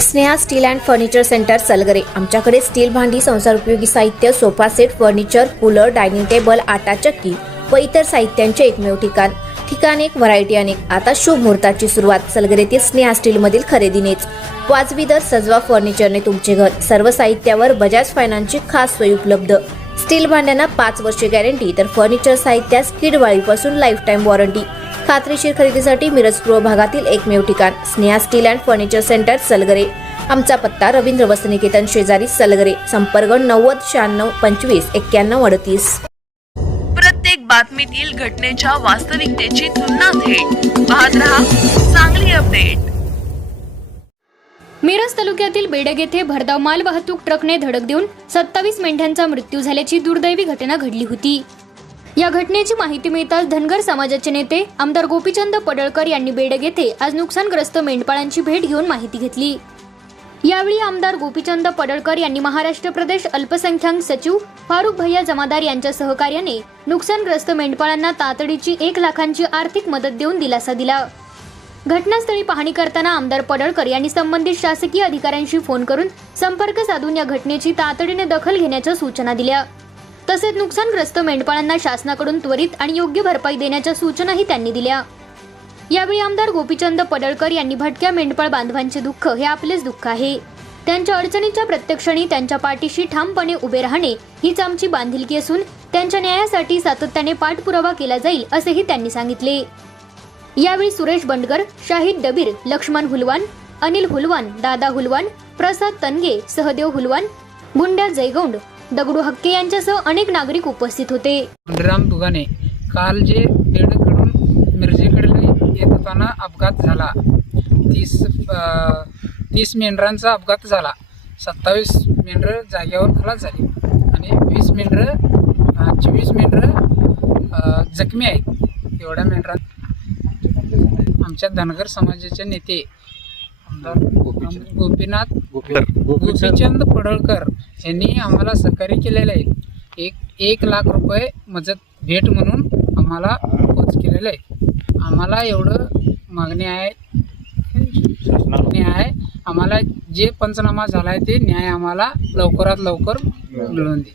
Sneha steel and furniture centre Salgare. आमच्याकडे steel भांडी, संसार उपयोगी साहित्य, sofa set, furniture, cooler, dining table, आटा चक्की व इतर साहित्यांचे एकमेव ठिकाण एक, व्हरायटी अनेक। आता शुभ मुहूर्ताची सुरुवात सलगरेतील स्नेहा स्टील मधील खरेदीनेच। वाजवी दर, सजवा फर्निचरने तुमचे घर। सर्व साहित्यावर बजाज फायनान्सची खास सोय उपलब्ध। स्टील भांड्यांना 5 वर्षे गॅरंटी, तर फर्निचर साहित्यास किडवाळीपासून लाईफ टाइम वॉरंटी। खात्रीशीर खरेदीसाठी मिरज पूर्व भागातील एकमेव ठिकाण Sneha steel and furniture centre Salgare. आमचा पत्ता रवींद्र वस्त्रनिकेतन शेजारी सलगरे। संपर्क 90 96 25 91 38। प्रत्येक बातमीतील घटनेच्या वास्तविकतेची तुलना थेट पाहत रहा चांगली अपडेट। मिरज तालुक्यातील बेडग येथे भरधाव माल वाहतूक ट्रकने धडक देऊन 27 मेंढ्यांचा मृत्यू झाल्याची दुर्दैवी घटना घडली होती। या घटनेची माहिती मिळताच धनगर समाजाचे नेते आमदार गोपीचंद पडळकर यांनी बेडग येथे आज नुकसानग्रस्त मेंढपाळांची भेट घेऊन माहिती घेतली। यावेळी आमदार गोपीचंद पडळकर यांनी महाराष्ट्र प्रदेश अल्पसंख्याक सचिव फारुख भैया जमादार यांच्या सहकार्याने नुकसानग्रस्त मेंढपाळांना तातडीची 1 लाखांची आर्थिक मदत देऊन दिलासा दिला। घटनास्थळी पाहणी करताना आमदार पडळकर यांनी संबंधित शासकीय अधिकाऱ्यांशी फोन करून संपर्क साधून या घटनेची तातडीने दखल घेण्याच्या सूचना दिल्या। तसेच नुकसानग्रस्त मेंढपाळांना शासनाकडून त्वरित आणि योग्य भरपाई देण्याच्या सूचनाही त्यांनी दिल्या। यावेळी आमदार गोपीचंद पडळकर यांनी भटक्या मेंढपाळ बांधवांचे दुःख हे आपलेच दुःख आहे। त्यांच्या अडचणीच्या प्रत्येक क्षणी त्यांच्या पाठीशी ठामपणे उभे राहणे हीच आमची बांधिलकी असून त्यांच्या न्यायासाठी सातत्याने पाठपुरावा केला जाईल असेही त्यांनी सांगितले। यावेळी सुरेश बंडगर, शाहिद डबीर, लक्ष्मण हुलवान, अनिल हुलवान, दादा हुलवान, प्रसाद तनगे, सहदेव हुलवान, गुंड्या जयगौंड, दगडू हक्के यांच्यासह अनेक नागरिक उपस्थित होते। राम दुगाने काल जे बेडकडून मिरजेकडे येत होताना अपघात झाला। 30 मेंढरांचा अपघात झाला। 27 मेंढरं जागेवर खलास झाली आणि 24 मेंढरं जखमी आहेत। एवढ्या मेंढरां आमच्या धनगर समाजाचे नेते आमदार गोपीचंद पडळकर यांनी आम्हाला सहकार्य केलेले आहे। 1 लाख रुपये मदत भेट म्हणून आम्हाला पोच केलेलं आहे। आम्हाला एवढं मागणी आहे आम्हाला जे पंचनामा झाला आहे ते न्याय आम्हाला लवकरात लवकर मिळवून दे।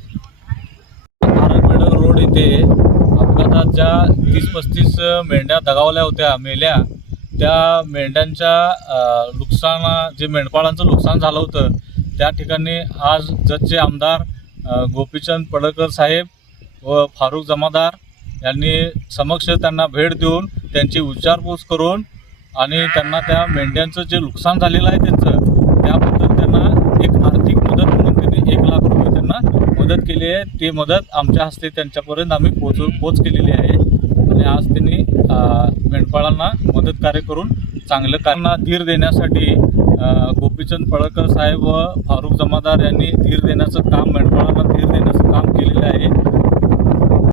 बेडग रोड येथे अपघातात ज्या 30-35 मेंढ्या दगावल्या होत्या, मेल्या, त्या मेंढ्यांच्या जे मेंढपाळांचं नुकसान झालं होतं त्या ठिकाणी आज जतचे आमदार गोपीचंद पडळकर साहेब व फारुख जमादार यांनी समक्ष त्यांना भेट देऊन त्यांची विचारपूस करून आणि त्यांना त्या मेंढ्यांचं जे नुकसान झालेलं आहे त्याबद्दल त्यांना एक आर्थिक मदत म्हणून त्यांनी 1 लाख रुपये त्यांना मदत केली आहे। ती मदत आमच्या हस्ते त्यांच्यापर्यंत आम्ही पोच केलेली आहे आणि आज त्यांनी मेंढपाळांना मदत कार्य करून चांगलं त्यांना धीर देण्यासाठी गोपीचंद पडळकर साहेब व फारुख जमादार यांनी धीर देण्याचं काम, मेंढपाळांना धीर देण्याचं काम केलेलं आहे।